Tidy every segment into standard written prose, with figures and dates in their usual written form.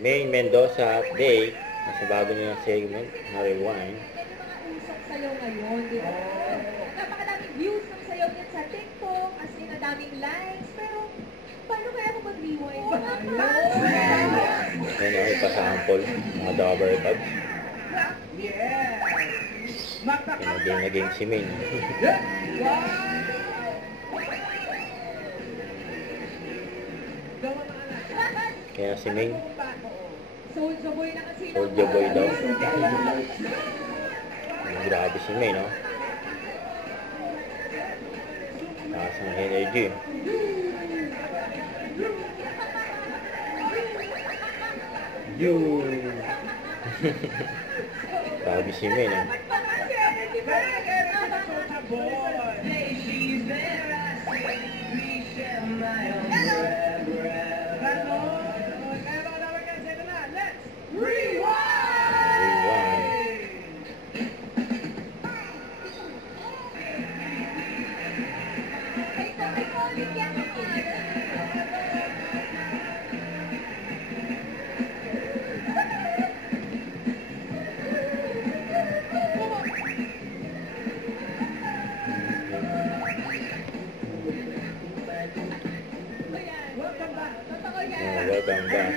Main Mendoza update. Nasa bago nilang segment na rewind. Usok sayaw ngayon, di ba? Napakadaming views ng sayaw niya sa TikTok, as in, ang daming likes, pero paano kaya kung mag-rewind? Yan o, ipasample. Mga double touch. Naging si Main. Kaya si Main. Soulja Boy na kasi. Soulja Boy daw. Grabe si Main, no? Taas ng energy. Yun! Grabe si Main, no? Welcome back.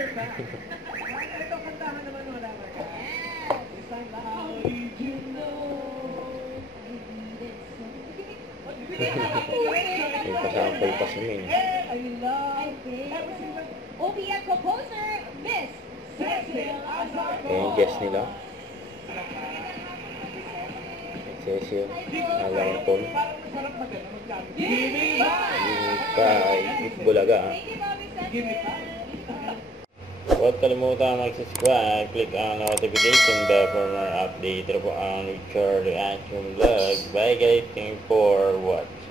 Ito, kantahan naman wala ba? May pasample pa si Main. OPM composer, Miss Cecil Azar. Kaya yung guest nila. Cecil. Alangton. Kay Bulaga. Huwag kalimutan mag-subscribe, click ang notification bell for more update po ang Richard Reaction Vlog. Bye guys, thank you for watching.